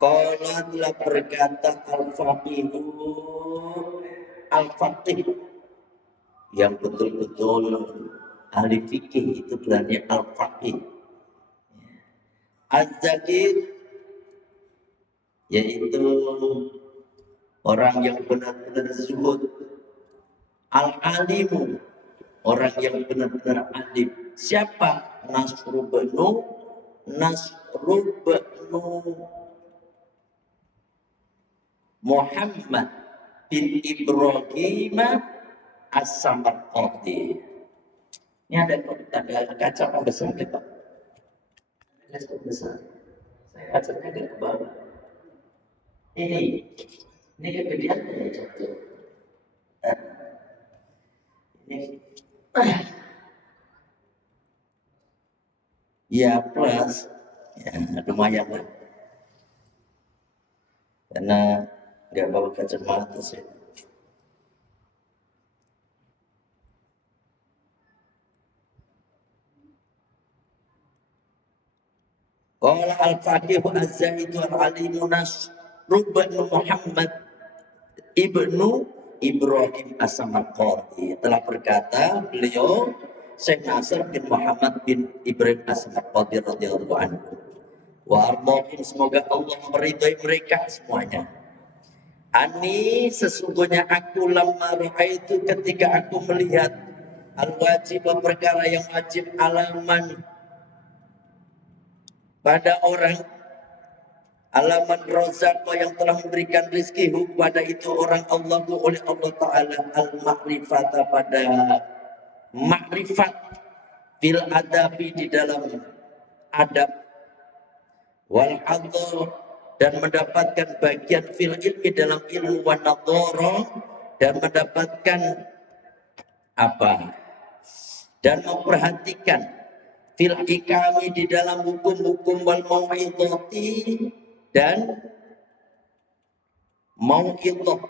Qala telah berkata al-faqihu al-faqih yang betul-betul ahli fikih itu berarti al-faqih. Az-zakir yaitu orang yang benar-benar zuhud. Al-alimu orang yang benar-benar alim. Siapa? Nasru benu Muhammad bin Ibrahim As-Samarqandi. Ini ada kaca besar gitu. Kaca besar. Saya kacanya agak ke bawah. Ini kegedean ya. Ini ya plus ya lumayan lah. Karena nggak bawa kacamata sih. Qala al-faqih az-zahid al-alim Nasrubnu Muhammad ibnu Ibrahim As-Samarqandi telah berkata beliau Syekh Nasr bin Muhammad bin Ibrahim As-Samarqandi radhiyallahu anhu wa ardhahum, semoga Allah meridai mereka semuanya. Ani sesungguhnya aku lama itu ketika aku melihat al-wajib perkara yang wajib alaman pada orang, alaman rozaqah yang telah memberikan rizki pada itu orang Allah oleh Allah Ta'ala al-ma'rifata pada makrifat fil adabi di dalam adab wal hadar dan mendapatkan bagian fil ilmi dalam ilmu wa nadhara dan mendapatkan apa dan memperhatikan fil ikami di dalam hukum-hukum wal mau'idhati dan mau'idhah.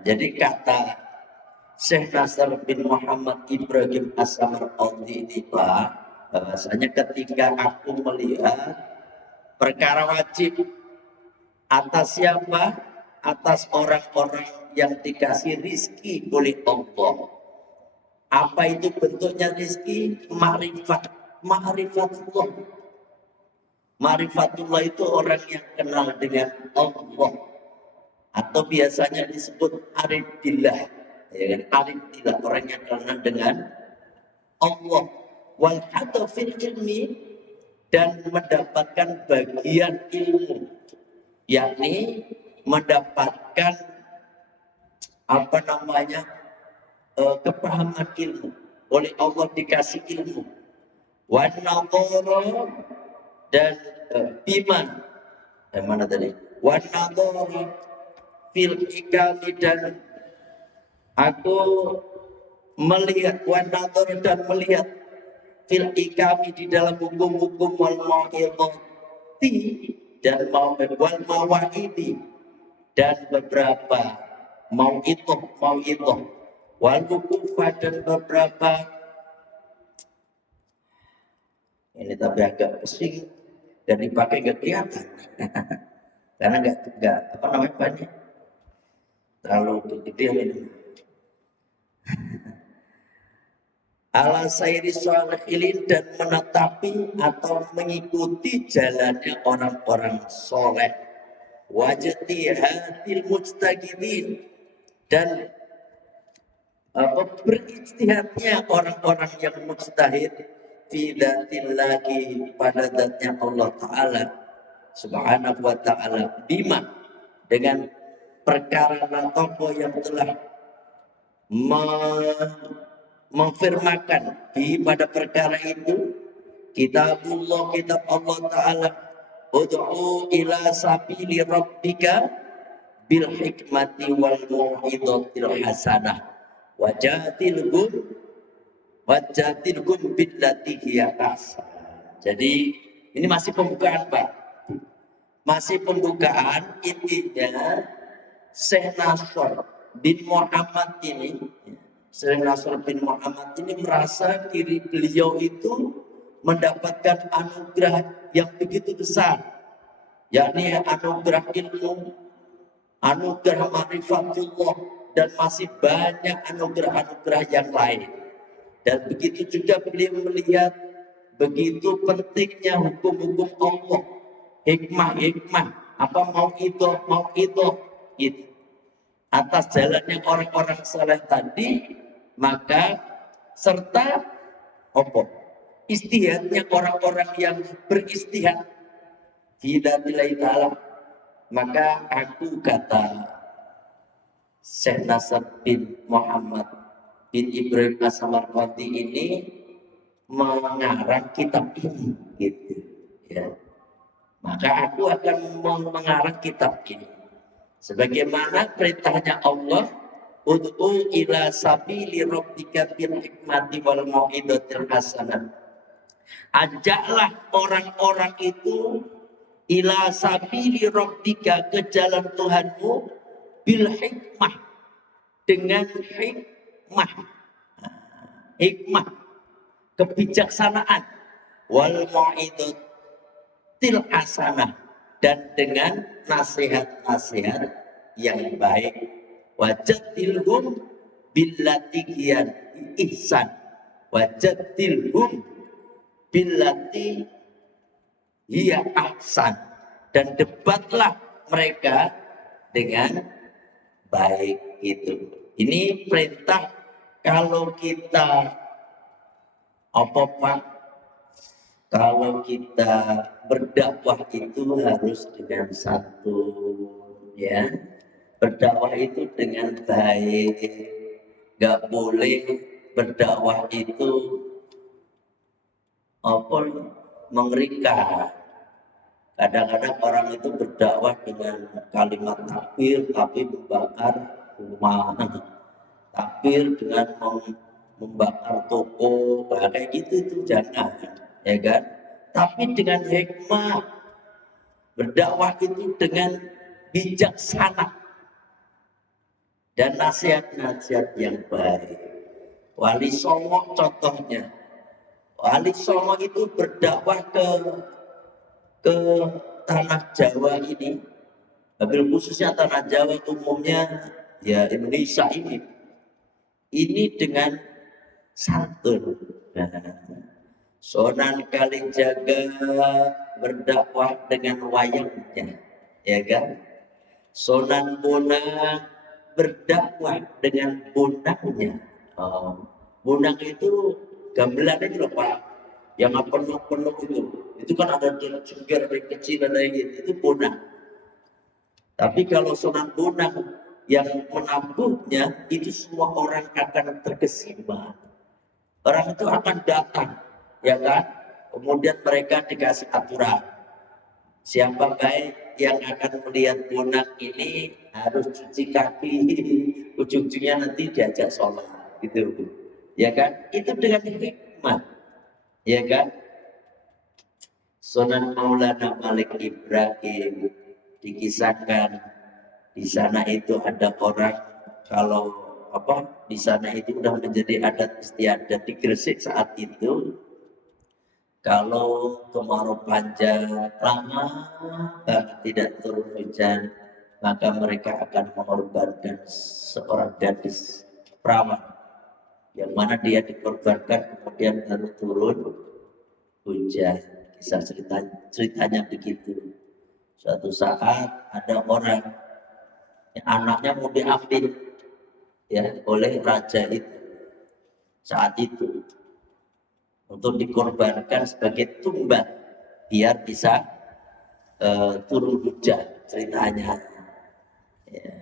Jadi kata Syekh Nasr bin Muhammad Ibrahim As-Samarqandi ini Pak, bahwasanya ketika aku melihat perkara wajib atas siapa? Atas orang-orang yang dikasih rizki oleh Allah. Apa itu bentuknya rizki? Ma'rifatullah. Ma'rifatullah itu orang yang kenal dengan Allah. Atau biasanya disebut arif billah. Ya kan? Arif billah, orang yang kenal dengan Allah. Wal hadha fil ilmi, dan mendapatkan bagian ilmu. Yakni mendapatkan kepahaman ilmu, oleh Allah dikasih ilmu. Wan nadhara dan iman. Mana tadi? Wan nadhara fil ikami, dan aku melihat wan nadhara dan melihat fil ikami di dalam hukum-hukum wal mau'idhati dan wal mawaidi dan beberapa mau'idhah wal wuqufah dan beberapa ini tapi agak pusing dan dipakai gak kelihatan karena nggak apa namanya banyak terlalu gede ini. Ala sayri sholihin, dan menetapi atau mengikuti jalannya orang-orang soleh. Wajtihatil mujtahidin, dan berijtihadnya orang-orang yang mujtahid fi dzatillahi, pada zatnya Allah Ta'ala subhanahu wa ta'ala, bima, dengan perkara natoko yang telah memfirmakan pada perkara itu kitabullah, kitab Allah Ta'ala, ud'u ila sabili rabbika bil hikmati wal mau'izatil hasanah wajadilhum billati hiya ahsan. Jadi ini masih pembukaan Pak, masih pembukaan. Intinya Syekh Nasr bin Muhammad ini, Syekh Nasr bin Muhammad ini merasa diri beliau itu mendapatkan anugerah yang begitu besar yakni anugerah ilmu, anugerah ma'rifatullah, dan masih banyak anugerah-anugerah yang lain. Dan begitu juga beliau melihat begitu pentingnya hukum-hukum Allah, hikmah-hikmah, apa mau itu, gitu. Atas jalannya orang-orang saleh tadi, maka serta apa? Istihadnya orang-orang yang beristihad tidak nilai dalam. Maka aku kata Syekh Nasr bin Muhammad bin Ibrahim As-Samarqandi ini mengarang kitab ini, gitu ya. Maka aku akan mengarang kitab ini sebagaimana perintahnya Allah, ud'u ila sabili rabbika bil hikmati wal mau'izatil hasanah. Ajaklah orang-orang itu ila sabili rabbika, ke jalan Tuhanmu, bil hikmah, dengan hikmah, hikmah kebijaksanaan, wal mau'izatil hasanah, dan dengan nasihat-nasihat yang baik. Wajadilhum billati hiya ihsan, wajadilhum billati hiya ahsan, dan debatlah mereka dengan baik. Itu ini perintah. Kalau kita apa Pak, kalau kita berdakwah itu harus dengan santun, ya. Berdakwah itu dengan baik. Gak boleh berdakwah itu apa, mengerikan. Kadang-kadang orang itu berdakwah dengan kalimat takbir tapi membakar rumah, takbir dengan membakar toko, kayak gitu, itu jangan, ya kan? Tapi dengan hikmah, berdakwah itu dengan bijaksana dan nasihat-nasihat yang baik. Wali Songo contohnya, Wali Songo itu berdakwah ke tanah Jawa ini, habil khususnya tanah Jawa, umumnya ya Indonesia ini dengan santun. Sunan Kalijaga berdakwah dengan wayangnya, ya kan? Sunan Bonang berdakwah dengan bonangnya. Bonang itu gamelan itu loh Pak, yang penuh-penuh itu kan ada cengker, ada yang kecil, ada yang itu bonang. Tapi kalau Sunan Bonang yang menabuhnya, itu semua orang akan terkesima. Orang itu akan datang, ya kan? Kemudian mereka dikasih aturan. Siapa baik yang akan melihat bonang ini harus cuci kaki, ujung-ujungnya nanti diajak sholat, gitu, ya kan? Itu dengan hikmah, ya kan? Sunan Maulana Malik Ibrahim dikisahkan, di sana itu ada orang, kalau apa, di sana itu udah menjadi adat istiadat di Gresik saat itu, kalau kemarau panjang lama banget tidak turun hujan, maka mereka akan mengorbankan seorang gadis perawan, yang mana dia dikorbankan kemudian baru turun hujan. Kisah ceritanya begitu. Suatu saat ada orang yang anaknya mau diambil, ya, oleh raja itu saat itu, untuk dikorbankan sebagai tumbal biar bisa turun hujan ceritanya, ya.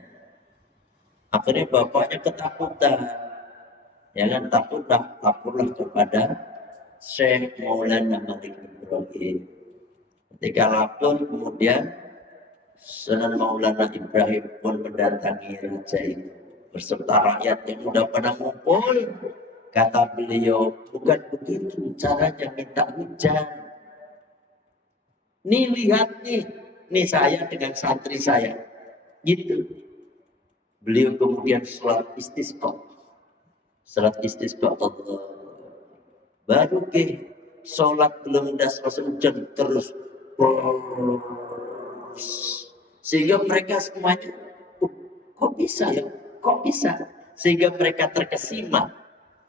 Akhirnya bapaknya ketakutan, ya kan, takluklah kepada Syekh Maulana Malik Ibrahim. Ketika lapor, kemudian Sunan Maulana Ibrahim pun mendatangi raja itu beserta rakyat yang udah pada ngumpul. Kata beliau, bukan begitu caranya minta hujan. Nih lihat nih saya dengan santri saya, gitu. Beliau kemudian sholat istisqa, baru sholat belum udah selesai hujan terus. Sehingga mereka semuanya, "Oh, kok bisa ya? Kok bisa?" Sehingga mereka terkesima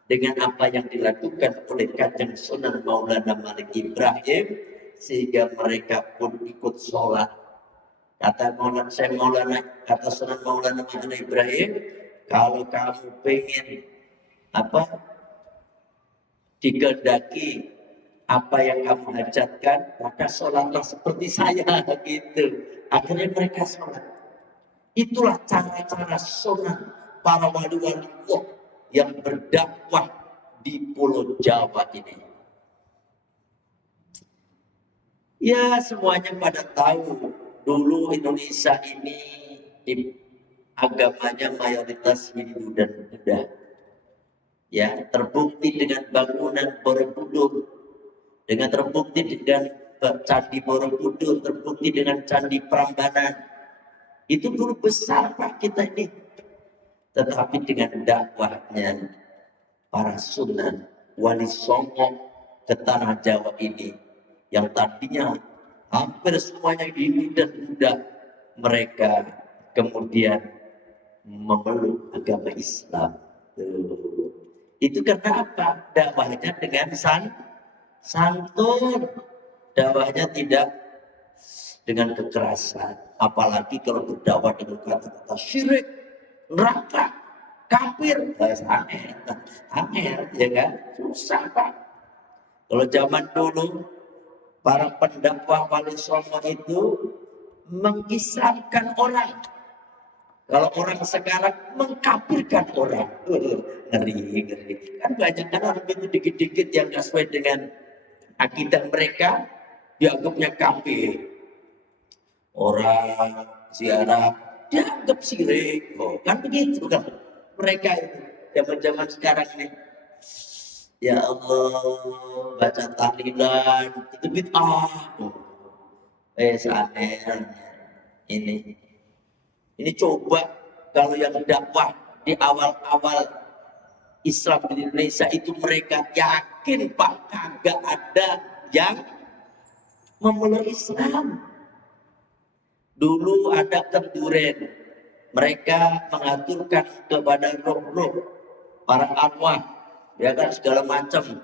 dengan apa yang dilakukan oleh Kanjeng Sunan Maulana Malik Ibrahim, sehingga mereka pun ikut sholat. Kata kata Sunan Maulana Malik Ibrahim, kalau kamu pengen apa dikehendaki apa yang kamu hajatkan, maka sholatlah seperti saya gitu. Akhirnya mereka sholat. Itulah cara-cara sunnah para wali-wali Allah yang berdakwah di Pulau Jawa ini. Ya, semuanya pada tahu dulu Indonesia ini agamanya mayoritas Hindu dan Buddha. Ya, terbukti dengan bangunan Borobudur, dengan terbukti dengan Candi Borobudur, terbukti dengan Candi Prambanan. Itu dulu besar Pak kita ini. Tetapi dengan dakwahnya para sunan wali songo ke tanah Jawa ini, yang tadinya hampir semuanya Hindu dan Buddha, mereka kemudian memeluk agama Islam. Itu karena apa? Dakwahnya dengan santun, dakwahnya tidak dengan kekerasan. Apalagi kalau berdakwah dengan kata-kata syirik, neraka, kafir, aneh, ya kan? Susah Pak. Kalau zaman dulu para pendakwah wali songo itu mengislamkan orang. Kalau orang sekarang mengkafirkan orang, ngeri. Kan banyak kan orang itu dikit-dikit yang gak sesuai dengan akidah mereka, dianggapnya kafir. Orang ziarah dianggap syirik, kan begitu kan? Mereka itu zaman-zaman sekarang ini, ya Allah, baca tahlilan itu bid'ah. Aneh ini coba kalau yang dakwah di awal-awal Islam di Indonesia itu mereka yakin Pak kagak ada yang memeluk Islam. Dulu ada kenduren, mereka mengaturkan kepada roh-roh, para arwah, ya kan segala macam.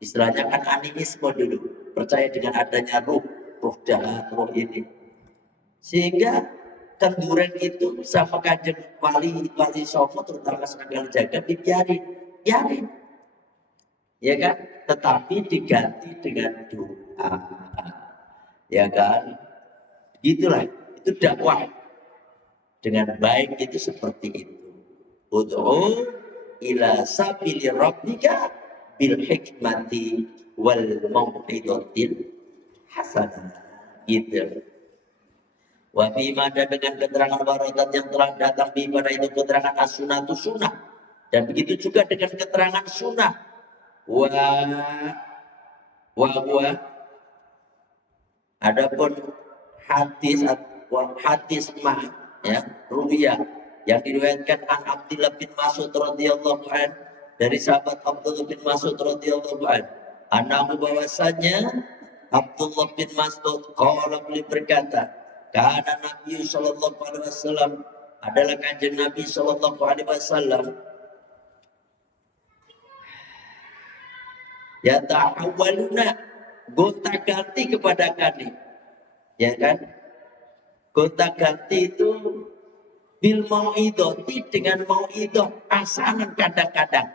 Istilahnya kan animisme dulu, percaya dengan adanya roh jahat, roh ini. Sehingga kenduren itu sama Kanjeng wali songo terutama Sunan Kalijaga biarin, ya kan? Tetapi diganti dengan doa, ya kan? Itulah, itu dakwah dengan baik itu seperti itu. Ud'u ila sabili rabbika bil hikmati wal mau'izatil hasanah. Gitu. Wa bima dengan keterangan waradat yang telah datang pada itu keterangan as-sunnah itu sunnah. Dan begitu juga dengan keterangan sunnah. Wa adapun hadis ya ruwiyah yang diriwayatkan an Abdullah bin Mas'ud radhiyallahu an, dari sahabat Abdullah bin Mas'ud radhiyallahu an, anahu bahwasanya Abdullah bin Mas'ud qala beliau berkata, kana Nabi sallallahu alaihi wasallam, adalah kanjeng Nabi sallallahu alaihi wasallam, ya ta'awwaluna, gonta-ganti kepada kami, ya kan? Gonta-ganti itu bil mau'idhati, dengan mau'idhah asanan, kadang-kadang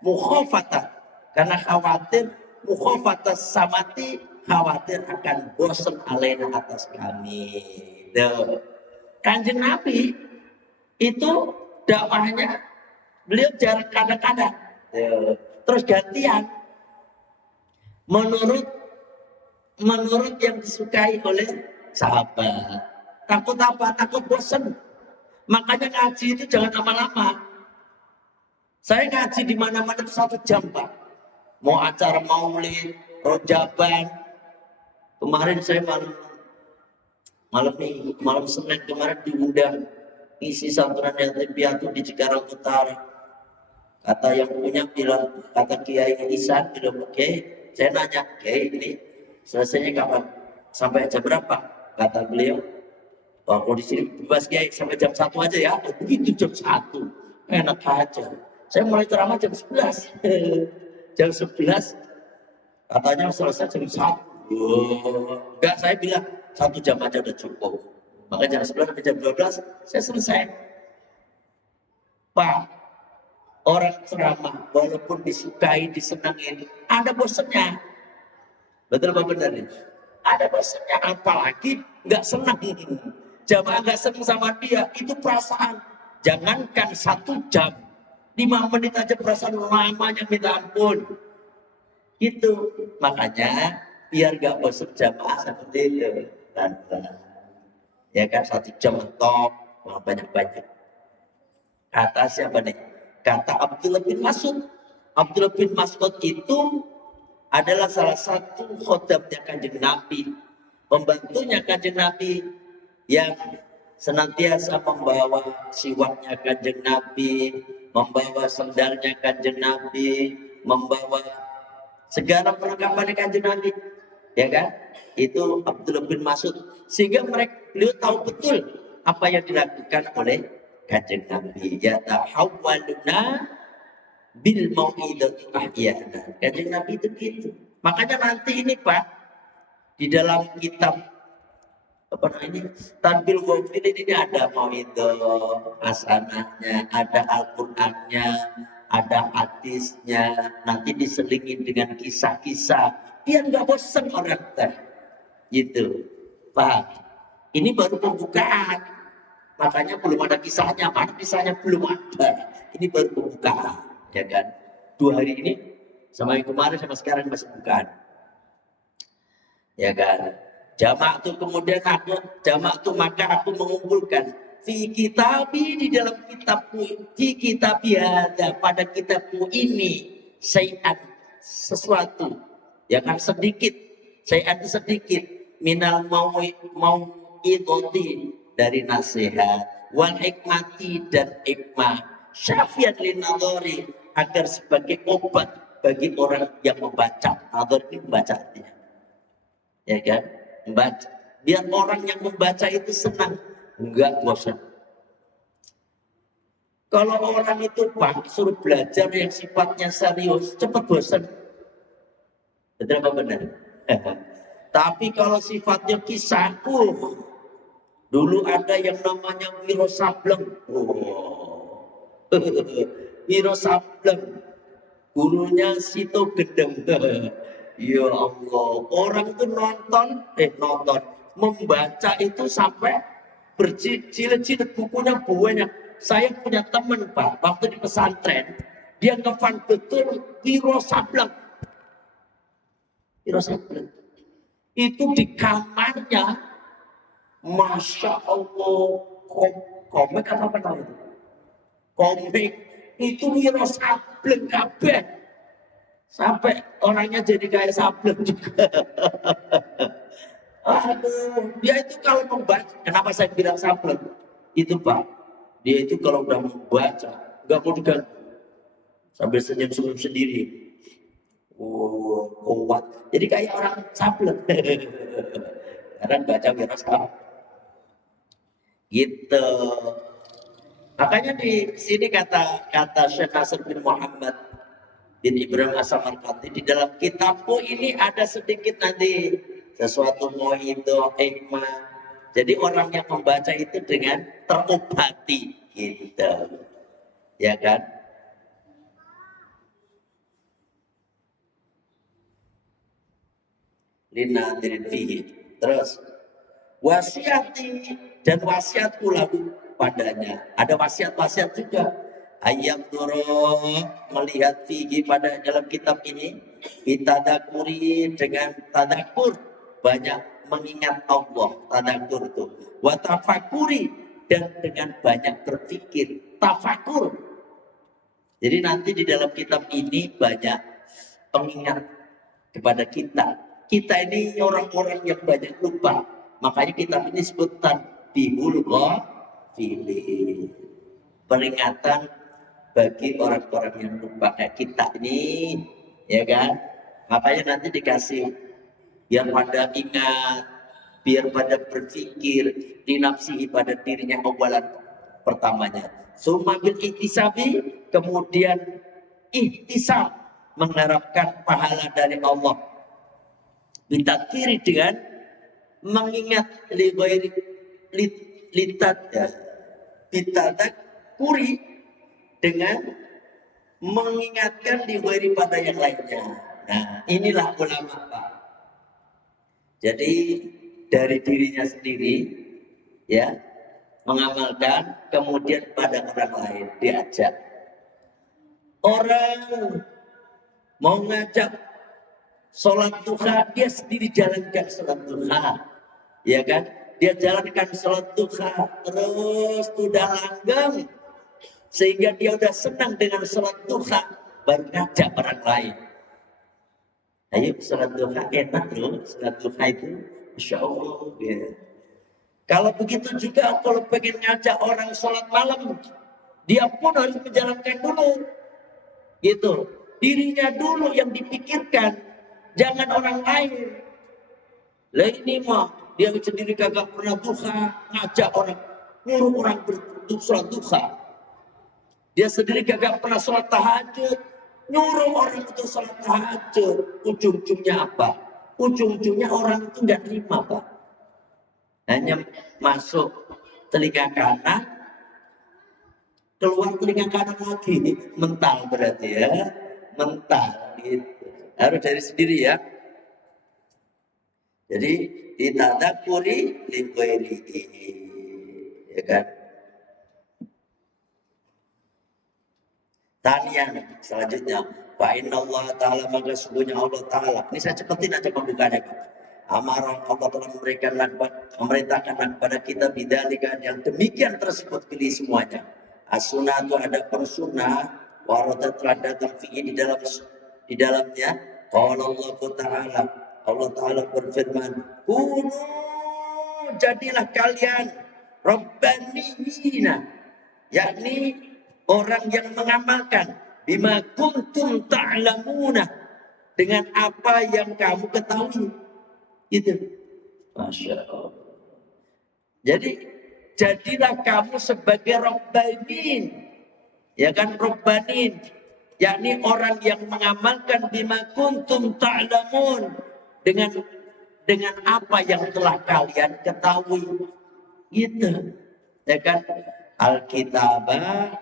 mukhafata, karena khawatir mukhafata samati, khawatir akan bosan alaina atas kami. Kanjeng Nabi itu dakwahnya beliau jarang kadang-kadang, terus gantian menurut yang disukai oleh sahabat. Takut apa? Takut bosan. Makanya ngaji itu jangan lama-lama. Saya ngaji di mana-mana itu 1 jam Pak. Mau acara maulid, rojaban. Kemarin saya malam Senin kemarin diundang isi santunan yatim piatu di Cikarang Utara. Kata yang punya bilang, kata Kiai Isan bilang, oke. Saya nanya, Kiai ini selesainya kapan? Sampai jam berapa? Kata beliau, wah, kalau di sini bebas Kiai sampai jam 1 aja ya. Oh, begitu jam 1. Enak aja. Saya mulai ceramah jam 11. Jam 11 katanya selesai jam 1. Oh, enggak, saya bilang 1 jam aja udah cukup. Maka jam 11 sampai jam 12 saya selesai. Pak, orang ceramah walaupun disukai, disenangin, ada bosannya. Betul apa benar nih? Ada bosannya, apalagi nggak senang. Jamaah nggak senang sama dia, itu perasaan. Jangankan 1 jam, 5 menit aja perasaan lamanya minta ampun. Itu makanya biar nggak bosan jamaah seperti itu. Ya kan 1 jam mentok, banyak-banyak. Kata siapa nih? Kata Abdullah bin Mas'ud. Abdullah bin Mas'ud itu adalah salah satu khodamnya Kanjeng Nabi, pembantunya Kanjeng Nabi yang senantiasa membawa siwaknya Kanjeng Nabi, membawa sendalnya Kanjeng Nabi, membawa segala perlengkapan Kanjeng Nabi, ya kan? Itu Abdullah bin Mas'ud, sehingga beliau tahu betul apa yang dilakukan oleh Kanjeng Nabi. Ya tahawwaluna bil mau'idati ahyana. Kanjeng Nabi itu gitu. Makanya nanti ini Pak, di dalam kitab apa namanya Tanbih Ghafil ini ada mau'idah hasanahnya, ada Al-Qur'annya, ada hadisnya, nanti diselingin dengan kisah-kisah biar nggak bosan orang teh. Gitu. Pak, ini baru pembukaan. Makanya belum ada kisahnya, mana kisahnya belum ada. Ini baru pembukaan. Ya kan, 2 hari ini sama yang kemarin sama sekarang masih bukan, ya kan. Jamak tuh kemudian maka aku mengumpulkan fi kitabi, di dalam kitabku, fi kitabi ada, pada kitabku ini sayan, sesuatu, ya kan, sedikit, sayan sedikit, minal mau idoti, dari nasihat, wal hikmati, dan hikmah, syafiat linadori, agar sebagai obat bagi orang yang membaca. Nador ini membaca artinya, ya kan, membaca, biar orang yang membaca itu senang, enggak bosan. Kalau orang itu Pak suruh belajar yang sifatnya serius, cepat bosan. Betul apa benar? Tapi kalau sifatnya kisah, dulu ada yang namanya Wiro Sableng. Wiro Sableng, gurunya Sito Gendeng. Ya Allah, orang itu nonton, membaca itu sampai berjilid-jilid bukunya banyak. Saya punya teman Pak, waktu di pesantren, dia ngefan betul Wiro Sableng. Wiro Sableng. Itu di kamarnya, Masya Allah, komik apa namanya? Komik itu Wiro Sableng kabeh. Sampai orangnya jadi kayak Sableng juga. Aduh, dia itu kalau membaca, kenapa saya bilang Sableng? Itu Pak, dia itu kalau udah membaca, nggak mau diganggu, sambil senyum-senyum sendiri. Oh, kuat. Jadi kayak orang Sableng. Karena baca Wiro Sableng. Gitu. Makanya di sini kata Syekh Nasr bin Muhammad bin Ibrahim As-Samarqandi, di dalam kitabku ini ada sedikit nanti sesuatu mau'idhah, hikmah. Jadi orang yang membaca itu dengan terobati, gitu. Ya kan? Linadirin fihi. Terus wasiati, dan wasiatku lalu padanya. Ada wasiat-wasiat juga. Ayam doro, melihat fihi, pada dalam kitab ini, bitadakuri, dengan tadakur, banyak mengingat Allah. Tadakur itu watafakuri, dan dengan banyak berpikir. Tafakur. Jadi nanti di dalam kitab ini banyak pengingat kepada kita. Kita ini orang-orang yang banyak lupa. Makanya kitab ini disebut Tanbihul Ghafilin. Peringatan bagi orang-orang yang lupa kayak kita ini, ya kan? Makanya nanti dikasih biar pada ingat, biar pada berpikir dinafsihi pada dirinya awalan pertamanya. Summa bil ihtisabi, kemudian ihtisab mengharapkan pahala dari Allah. Bitakiri dengan mengingat li ghairi litat ya. Bitakuri dengan mengingatkan di ghairi pada yang lainnya. Nah, inilah ulama, Pak. Jadi dari dirinya sendiri ya mengamalkan, kemudian pada orang lain diajak. Orang mau ngajak sholat duha, dia sendiri jalankan sholat duha, ya kan? Dia jalankan sholat duha, terus udah langgeng, sehingga dia udah senang dengan sholat duha, baru ngajak orang lain. Ayo sholat duha enak loh, sholat duha itu, Insya Allah. Ya. Kalau begitu juga kalau pengen ngajak orang sholat malam, dia pun harus menjalankan dulu. Gitu. Dirinya dulu yang dipikirkan, jangan orang lain. Lah ini mah dia sendiri kagak pernah duha, ngajak orang, nyuruh orang sholat duha. Dia sendiri kagak pernah sholat tahajud, nyuruh orang untuk sholat tahajud. Ujung-ujungnya apa? Ujung-ujungnya orang itu nggak terima, Pak. Hanya masuk telinga kanan, keluar telinga kanan lagi, mental berarti ya, mental gitu. Harus dari sendiri ya. Jadi ditadakuri lighairihi, ya kan? Tanian selanjutnya, fa inna Allah Ta'ala, maka sungguhnya Allah Ta'ala. Ini saya cepetin aja pembukaannya, Pak. Amarah Allah telah memerintahkan kepada kita bidalika yang demikian tersebut pilih semuanya. As-sunnah itu ada persunnah, waradat telah datang fi'i di dalamnya. Qala Allah Ta'ala, Allah Ta'ala berfirman, kunu jadilah kalian rabbaniyina, yakni orang yang mengamalkan bima kuntum ta'lamuna, dengan apa yang kamu ketahui. Gitu. Masya Allah. Jadi jadilah kamu sebagai rabbanin, ya kan, rabbanin, yakni orang yang mengamalkan bima kuntum ta'lamun, dengan apa yang telah kalian ketahui. Gitu. Ya kan, Alkitabah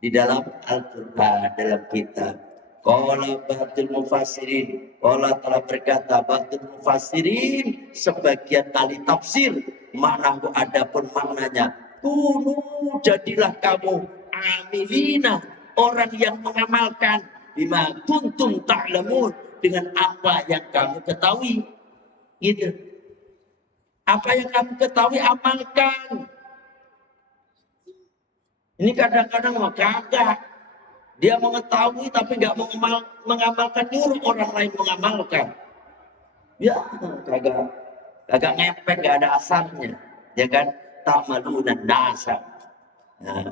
di dalam Al-Quran, dalam kitab. Qala ba'dul mufassirin, qala telah berkata ba'dul mufassirin, sebagian ahli tafsir, maknaku adapun maknanya, kunu jadilah kamu amilina, orang yang mengamalkan bima kuntum ta'lamun, dengan apa yang kamu ketahui. Gitu. Apa yang kamu ketahui amalkan. Ini kadang-kadang mah kagak. Dia mengetahui tapi nggak mengamalkan, nyuruh orang lain mengamalkan. Ya kagak ngepek, nggak ada asalnya, ya kan? Ta'maluna nasa. Nah.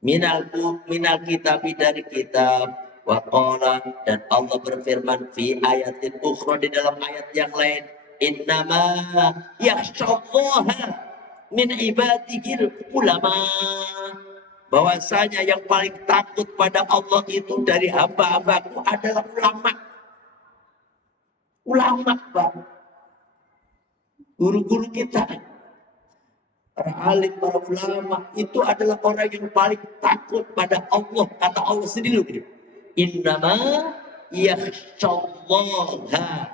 Minal kitab, dari kitab, wa qala, dan Allah berfirman fi ayatin ukhra, di dalam ayat yang lain, innama yakhshallaha min ibadihil ulama, bahwasanya yang paling takut pada Allah itu dari hamba-hambaku adalah ulama. Ulama, Pak. Guru-guru kita, para alim, para ulama, itu adalah orang yang paling takut pada Allah. Kata Allah sendiri, innama yakhshallaha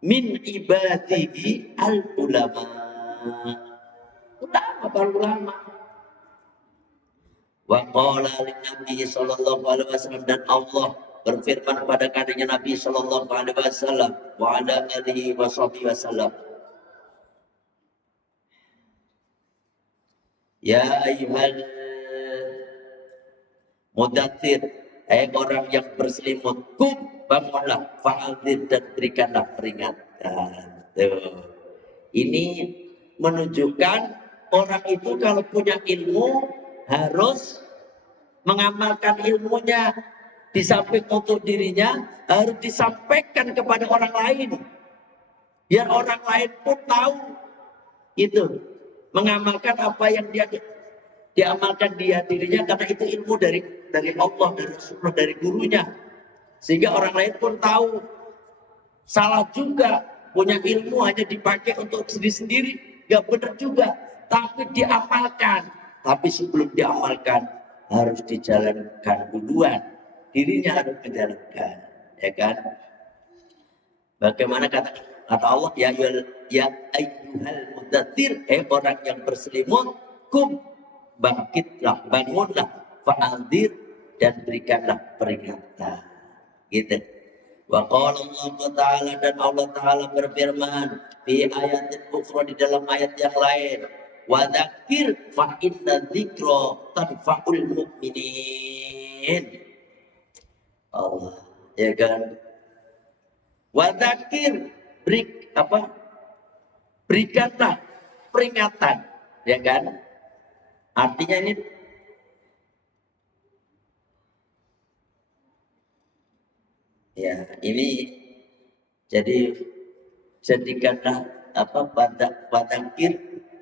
min ibadihi al ulama. Ulama, para ulama. Wa qala lin Nabi sallallahu alaihi wasallam, dan Allah berfirman pada kadernya Nabi sallallahu alaihi wasallam wa ala alihi wasallam, ya ayyuhal mudaththir, hai orang yang berselimut, kum, bangunlah, fa'adzir, dan berikanlah peringatan. Tuh. Ini menunjukkan orang itu kalau punya ilmu harus mengamalkan ilmunya. di samping untuk dirinya harus disampaikan kepada orang lain. Biar orang lain pun tahu itu. Mengamalkan apa yang dia diamalkan dirinya, karena itu ilmu dari Allah, dari Rasulullah, dari gurunya. Sehingga orang lain pun tahu. Salah juga punya ilmu hanya dipakai untuk sendiri-sendiri, gak benar juga. Tapi diamalkan. Tapi sebelum diamalkan harus dijalankan duluan. Dirinya harus menjalankan, ya kan? Bagaimana kata Allah, ya ayyuhal mudaththir, orang yang berselimut, kum, bangkitlah, bangunlah, fa'andzir, dan berikanlah peringatan. Gitu. Wa qala Allah Ta'ala, dan Allah Ta'ala berfirman di ayatin ukhra, di dalam ayat yang lain, wa dzakir fa inna dzikra tanfa'ul mu'minin. Allah, ya kan? Wa dzakir, berikanlah peringatan, ya kan? Artinya ini ya, ini jadi jadikanlah dzakir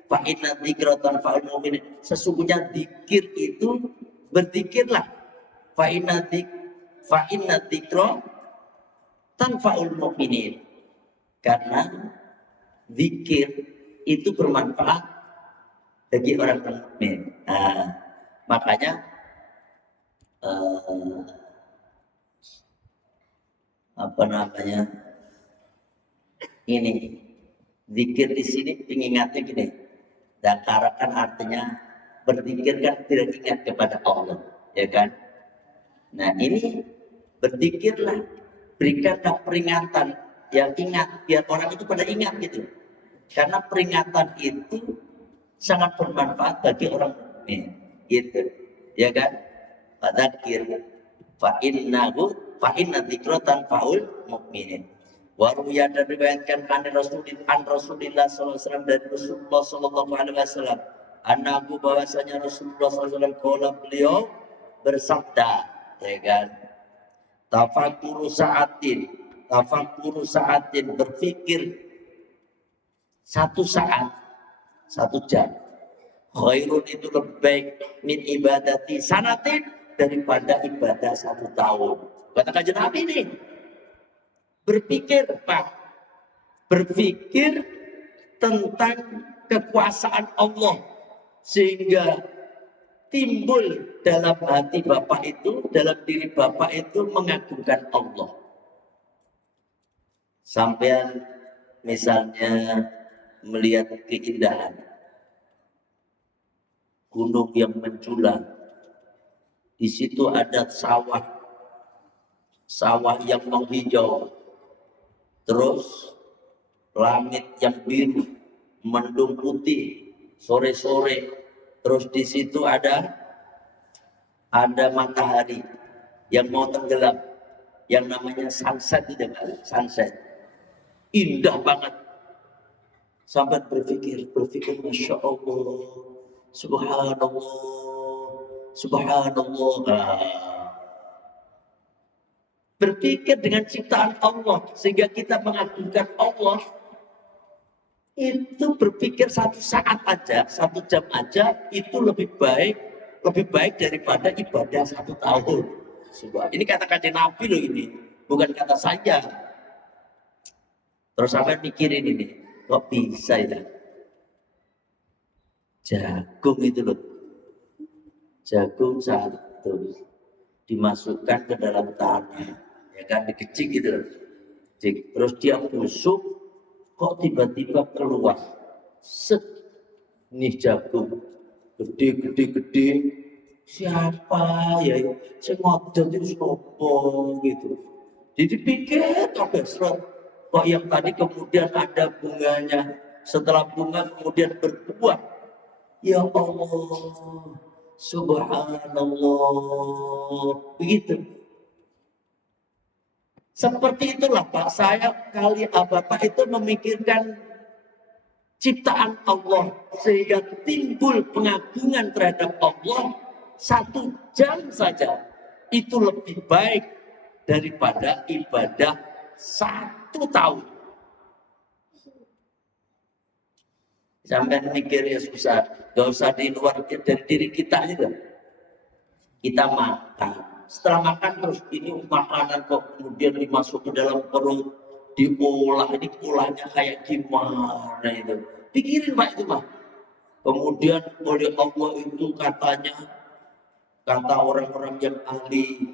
fa inna dzikra tanfa'ul mu'minin. Sesungguhnya zikir itu berzikirlah. Fa inna dzikra tanfa'ul mu'minin. Karena zikir itu bermanfaat bagi orang mukmin. Nah, makanya ini zikir di sini pengingatnya gini. Dzakara kan artinya berzikir, kan tidak ingat kepada Allah, ya kan? Nah, ini berzikirlah, berikanlah peringatan yang ingat, biar orang itu pada ingat gitu. Karena peringatan itu sangat bermanfaat bagi orang mukmin, gitu, ya kan? Fadzakir fa inna dzikra tanfa'ul mu'minin. Wa ruya, dan riwayatkan an Rasulillah sallallahu alaihi wasallam, dari Rasulullah sallallahu alaihi wasallam, annahu, bahwasanya Rasulullah sallallahu alaihi wasallam, beliau bersabda, ya kan? Tafakuru sa'atin, berpikir satu saat, 1 jam, khairun, itu lebih baik, min ibadati sanatin, daripada ibadah 1 tahun. Kata kajian Nabi ini, berpikir tentang kekuasaan Allah, sehingga timbul dalam hati Bapak itu, dalam diri Bapak itu mengagungkan Allah. Sampai misalnya melihat keindahan gunung yang menjulang, di situ ada sawah yang menghijau, terus langit yang biru, mendung putih, sore-sore, terus di situ ada matahari yang mau tenggelam, yang namanya sunset, itu kan? Sunset, indah banget. Sampai berpikir, Masya Allah, Subhanallah. Berpikir dengan ciptaan Allah, sehingga kita mengagungkan Allah. Itu berpikir 1 saat aja, 1 jam aja, itu lebih baik daripada ibadah 1 tahun. Ini kata-kata Nabi loh, ini bukan kata saya. Terus sampai mikirin ini, kok bisa ya? Jagung itu loh, jagung 1 dimasukkan ke dalam tanah, ya kan, dikecik gitu loh. Terus dia busuk, kok tiba-tiba keluar nih jagung gede. Siapa ya saya ngodot itu sopo gitu. Jadi pikir kok yang tadi kemudian ada bunganya, setelah bunga kemudian berbuah. Ya Allah, Subhanallah, begitu. Seperti itulah Pak, Bapak itu memikirkan ciptaan Allah, sehingga timbul pengagungan terhadap Allah 1 jam saja. itu lebih baik daripada ibadah 1 tahun. Sampai mikir ya susah, gak usah di luar dari diri kita aja. Kita makan, setelah makan terus ini makanan kok kemudian dimasuk ke dalam perut, diolah, ini olahnya kayak gimana itu? Pikirin Pak itu Pak. Kemudian oleh Allah itu katanya, kata orang-orang yang ahli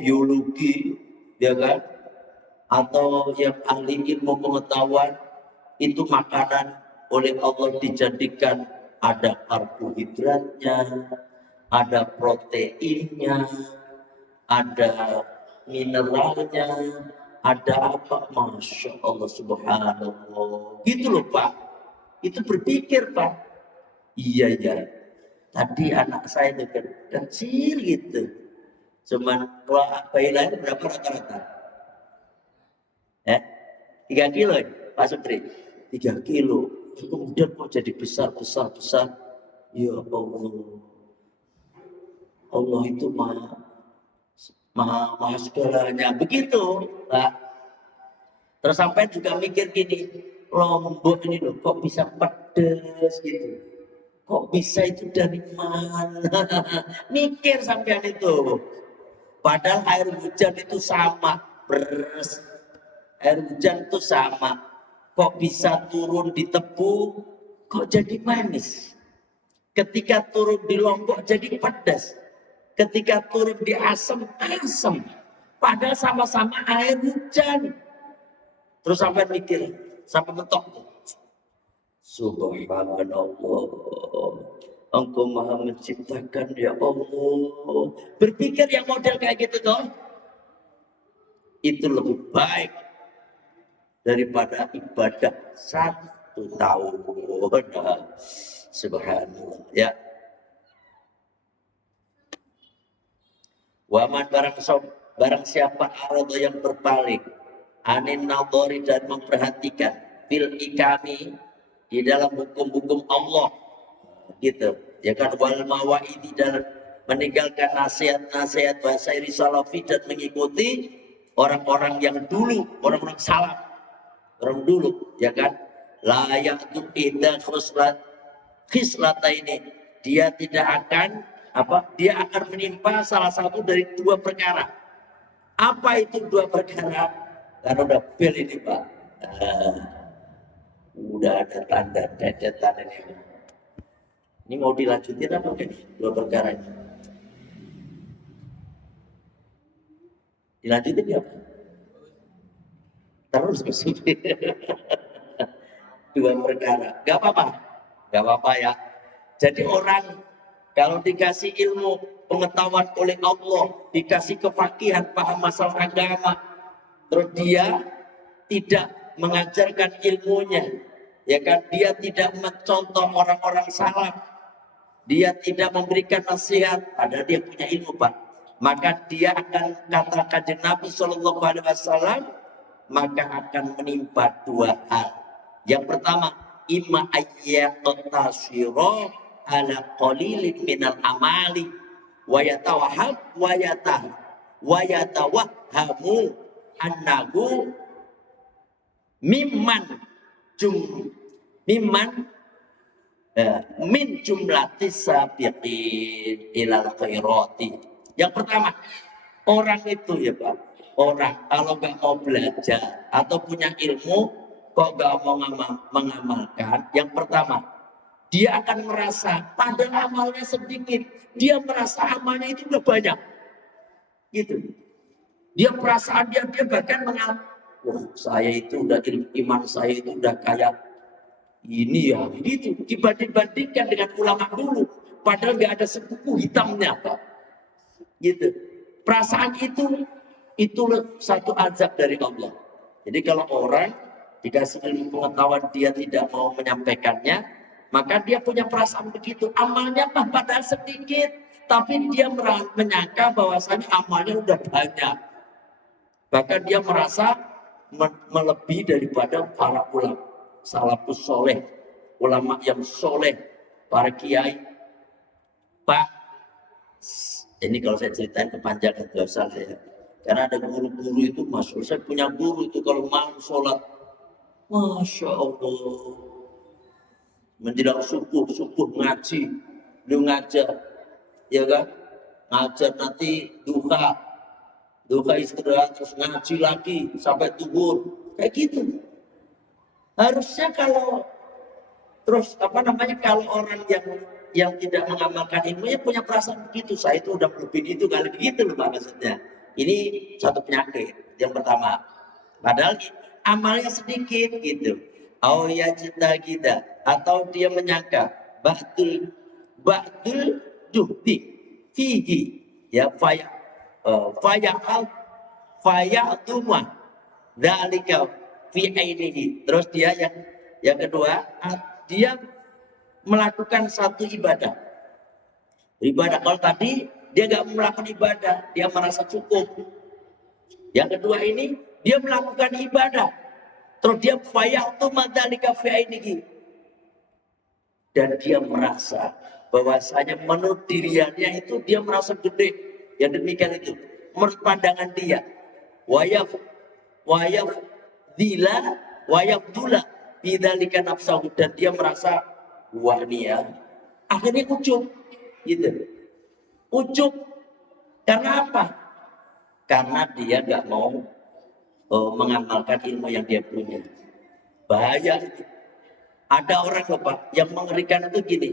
biologi, ya kan? Atau yang ahli ilmu pengetahuan, itu makanan oleh Allah dijadikan ada karbohidratnya, ada proteinnya, ada mineralnya, ada apa, Masya Allah subhanallah. Gitu loh Pak. Itu berpikir Pak. Iya ya. Tadi anak saya itu kan kecil gitu. Cuman kalau bayi lahir berapa rata-rata? 3 kilo Pak Supri. 3 kilo. Kemudian kok jadi besar. Ya Allah. Allah itu maha segalanya. Begitu, Pak. Terus sampai juga mikir gini, Lombok ini loh, kok bisa pedes gitu. Kok bisa itu dari mana? Mikir sampean itu. Padahal air hujan itu sama, beres. Air hujan itu sama. Kok bisa turun di Tebu, kok jadi manis? Ketika turun di Lombok jadi pedas. Ketika turun di asam. Padahal sama-sama air hujan. Terus sampai mikir, sampai mentok. Subhanallah. Engkau maha menciptakan ya Allah. Berpikir yang model kayak gitu toh. Itu lebih baik daripada ibadah 1 tahun. Subhanallah. Ya. Waman barang siapa arada yang berpaling anin nadhari dan memperhatikan fil ikami di dalam hukum-hukum Allah gitu ya kan, wal mawaidi dan meninggalkan nasihat-nasihat wasairi salafi dan mengikuti orang-orang yang dulu, orang-orang salaf, orang dulu ya kan, layak tuh indah khislata ini, dia tidak akan dia akan menimpa salah satu dari 2 perkara. Apa itu 2 perkara? Karena udah bel ini Pak, udah ada tanda detetan ini. Ini mau dilanjutin apa ini 2 perkara ini? Dilanjutin ya Pak? Terus maksudnya 2 perkara, gak apa-apa ya. Jadi orang kalau dikasih ilmu pengetahuan oleh Allah, dikasih kefakihan, paham masalah agama, terus dia tidak mengajarkan ilmunya, ya kan, dia tidak mencontoh orang-orang salaf, dia tidak memberikan nasihat, padahal dia punya ilmu Pak, maka dia akan katakan Nabi Shallallahu Alaihi Wasallam, maka akan menimpa 2 hal. Yang pertama, imma ayyaqtasira ala qalilin minal amali wa yatawahhamu annahu mimman min jumlatis sabiqin ilal khairati. Yang pertama, orang itu ya Pak, orang kalau nggak mau belajar atau punya ilmu kok nggak mau mengamalkan, yang pertama dia akan merasa padahal amalnya sedikit, dia merasa amalnya itu udah banyak gitu. Dia perasaan dia bahkan saya itu udah iman saya itu udah kayak ini ya, gitu. Dibandingkan dengan ulama dulu, padahal nggak ada sepupu hitamnya Pak, gitu. Perasaan itu satu azab dari Allah. Jadi kalau orang dikasih ilmu pengetahuan dia tidak mau menyampaikannya, maka dia punya perasaan begitu. Amalnya padahal sedikit, tapi dia menyangka bahwasanya amalnya udah banyak. Bahkan dia merasa melebihi daripada para ulama salafus soleh, ulama yang soleh, para kiai. Pak, Ini kalau saya ceritain kepanjangan nggak usah ya. Karena ada guru-guru itu, masuk saya punya guru itu kalau malam sholat, masya Allah, menjelang subuh ngaji, dia ngajar, ya kan? Ngajar nanti duha istirahat terus ngaji lagi sampai tuhur, kayak gitu. Harusnya kalau terus kalau orang yang tidak mengamalkan ilmunya punya perasaan begitu, saya itu udah lebih itu kali begitu loh maksudnya. Ini satu penyakit yang pertama. Padahal amalnya sedikit gitu. Oh ya cinta kita, atau dia menyangka ba'dul juhdi fihi ya faya'tuma dzalika fi ainihi. Terus dia yang kedua, dia melakukan satu ibadah. Kalau tadi dia nggak melakukan ibadah, dia merasa cukup. Yang kedua ini dia melakukan ibadah, terus dia faya'tuma dzalika fi ainihi, dan dia merasa bahwasanya menurut diriannya itu dia merasa gede. Yang demikian itu menurut pandangan dia. Wayaf dila dula bidzalika nafsahu, dan dia merasa wah nih ya, akhirnya ujub gitu. Ujub karena apa? Karena dia nggak mau mengamalkan ilmu yang dia punya. Bahaya itu. Ada orang Pak yang mengerikan itu gini.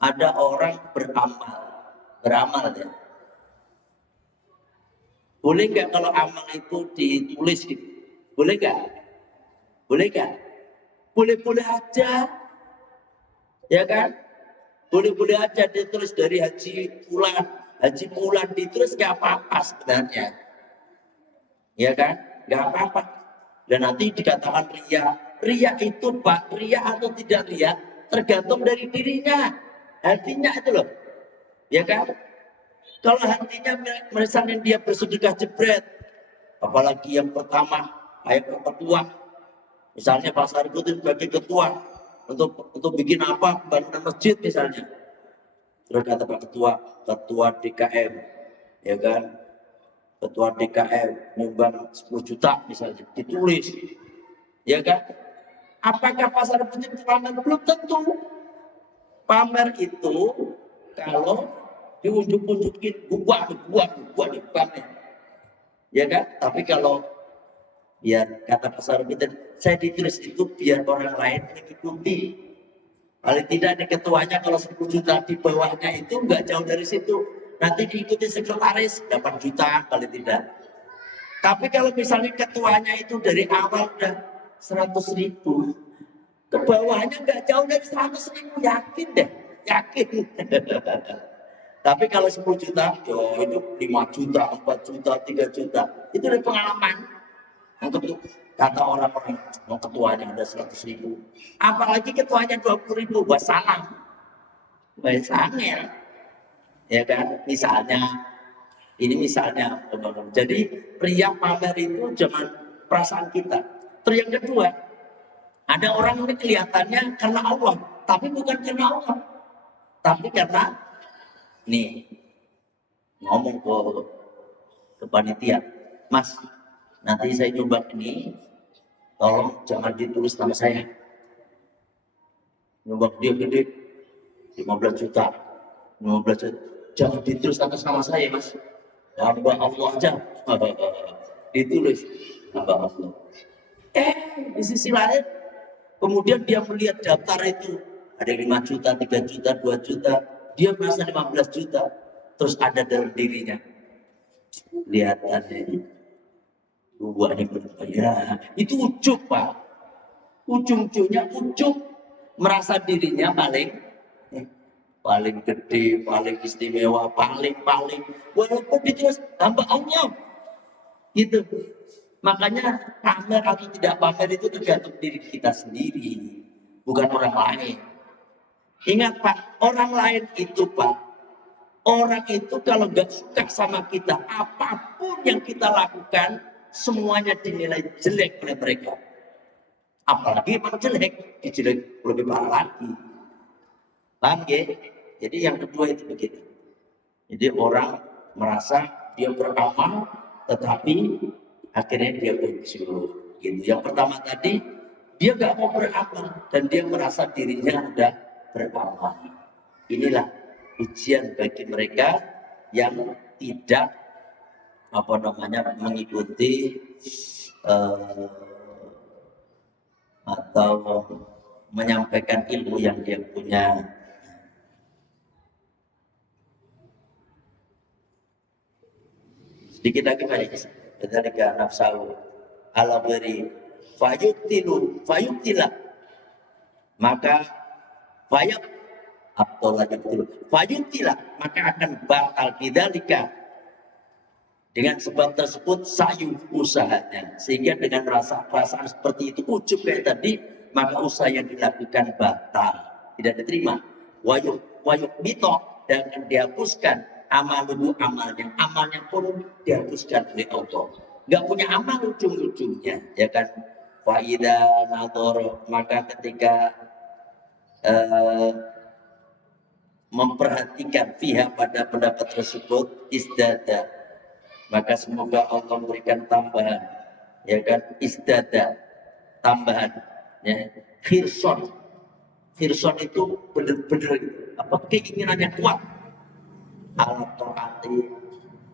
Ada orang beramal ya. Boleh nggak kalau amal itu ditulis gitu? Boleh nggak? Boleh nggak? Boleh-boleh aja, ya kan? Boleh-boleh aja ditulis dari haji pulan ditulis nggak apa-apa sebenarnya, ya kan? Nggak apa-apa. Dan nanti dikatakan ria itu Pak, ria atau tidak ria tergantung dari dirinya, hatinya itu loh, ya kan? Kalau hatinya misalnya dia bersedekah jebret, apalagi yang pertama kayak ketua, misalnya Pak Sarifudin sebagai ketua untuk bikin apa, bangunan masjid misalnya, terus kata Pak ketua DKM, ya kan, ketua DKM nyumbang 10 juta misalnya, ditulis, ya kan? Apakah Pak Sarifudin pamer? Belum tentu. Pamer itu kalau diunjuk-unjukin gua di pamer, ya kan? Tapi kalau biar kata Pak Sarifudin, saya ditulis itu biar orang lain mengikuti. Paling tidak di ketuanya kalau 10 juta, di bawahnya itu nggak jauh dari situ, nanti diikuti sekretaris 8 juta paling tidak. Tapi kalau misalnya ketuanya itu dari awal udah 100.000, ke bawahnya nggak jauh dari 100.000, yakin deh, yakin. Tapi kalau 10 juta, yo itu 5 juta, 4 juta, 3 juta, itu dari pengalaman. Untuk kata orang-orang, ketuanya ada 100.000, apalagi ketuanya 20.000, wassalam, wasangel, ya kan? Misalnya, jadi pria pamer itu jangan perasaan kita. Terus yang kedua, ada orang ini kelihatannya karena Allah, tapi bukan karena Allah, tapi karena nih ngomong ke panitia, Mas, nanti saya nyoba ini, tolong jangan ditulis nama saya. Nyoba dia gede, 15 juta, jangan ditulis atas nama saya, Mas. Hamba Allah aja, ditulis hamba Allah. Di sisi lain, kemudian dia melihat daftar itu, ada 5 juta, 3 juta, 2 juta, dia merasa 15 juta, terus ada dalam dirinya. Lihatannya dua nih, ya, itu ujub Pak. Ujung-ujungnya ujub, merasa dirinya paling gede, paling istimewa, paling walaupun itu hamba Allah gitu. Makanya pamer atau tidak pamer itu tergantung diri kita sendiri, bukan orang lain. Ingat Pak, orang lain itu Pak, orang itu kalau nggak suka sama kita, apapun yang kita lakukan semuanya dinilai jelek oleh mereka. Apalagi emang jelek, dijelek lebih parah lagi. Paham ya? Jadi yang kedua itu begitu. Jadi orang merasa dia beramal, tetapi akhirnya dia muncul. Gitu. Yang pertama tadi, dia nggak mau beramal dan dia merasa dirinya udah beramal. Inilah ujian bagi mereka yang tidak mengikuti atau menyampaikan ilmu yang dia punya. Sedikit lagi banyak ketika nafsu ala beri fayutilah maka fayab atau fayutilah maka akan batal bidzalika dengan sebab tersebut sayu usahanya, sehingga dengan perasaan seperti itu ujub kayak tadi, maka usaha yang dilakukan batal, tidak diterima. Wayuk mito dan akan dihapuskan amalnya pun dihapuskan oleh Allah. Nggak punya amal ujung-ujungnya, ya kan? Faida nador, maka ketika memperhatikan pihak pada pendapat tersebut isdada, maka semoga Allah memberikan tambahan, ya kan, isdada, tambahan, ya. Khirson itu benar-benar keinginannya kuat, alat taati,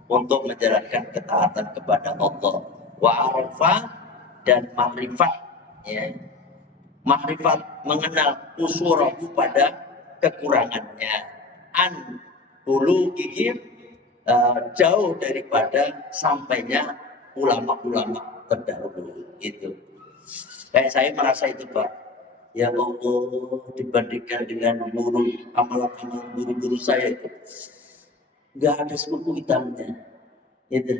untuk menjalankan ketaatan kepada Allah. Wa arafah, dan makrifat, ya. Makrifat mengenal usurahu pada kekurangannya, an bulu gigi, jauh daripada sampainya ulama-ulama terdahulu. Itu kayak saya merasa itu, Pak, ya Allah, dibandingkan dengan guru, amal-amal guru-guru saya itu nggak ada sepupu hitamnya. Itu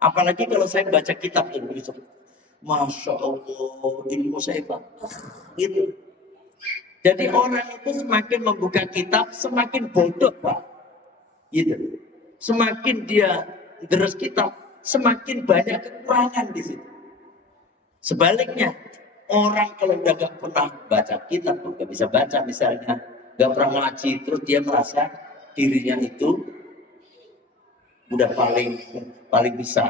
apalagi kalau saya baca kitab itu, Masya Allah, ini mau saya baca gitu. Jadi orang itu semakin membuka kitab semakin bodoh, Pak, gitu. Semakin dia terus kitab semakin banyak kekurangan di situ. Sebaliknya, orang kalau udah gak pernah baca kitab, gak bisa baca misalnya, gak pernah ngaji, terus dia merasa dirinya itu udah paling bisa.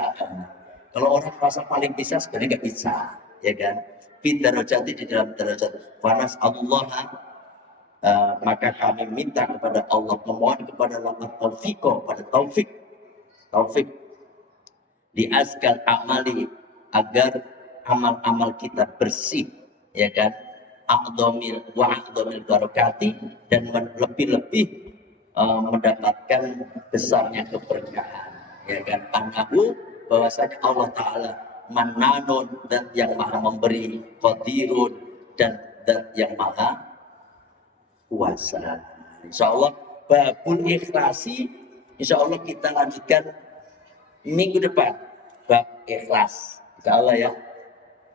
Kalau orang merasa paling bisa, sebenarnya gak bisa, ya kan? Fidarajati, di dalam darajat. Fanas Allah, maka kami minta kepada Allah, memohon kepada Allah taufik di azkar amali, agar amal-amal kita bersih, ya kan, a'dhamil barakati, dan lebih-lebih mendapatkan besarnya keberkahan, ya kan. Anahu, bahwasanya Allah Ta'ala mananun, dan yang maha memberi, qadirun, dan yang maha kuasa. Insya Allah babul ikhlasi, insya Allah kita lanjutkan minggu depan, bab ikhlas, insya Allah, ya.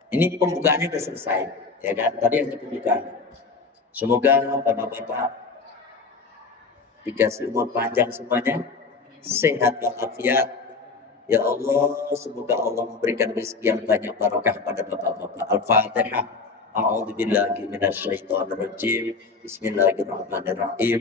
Ini pembukaannya sudah selesai, ya kan, tadi hanya pembukaan. Semoga bapak-bapak dikasih umur panjang semuanya, sehat walafiat. Ya Allah, semoga Allah memberikan rezeki yang banyak, barokah pada bapak-bapak. Al-Fatihah. A'udzubillahi minasyaitonirrajim. Bismillahirrahmanirrahim.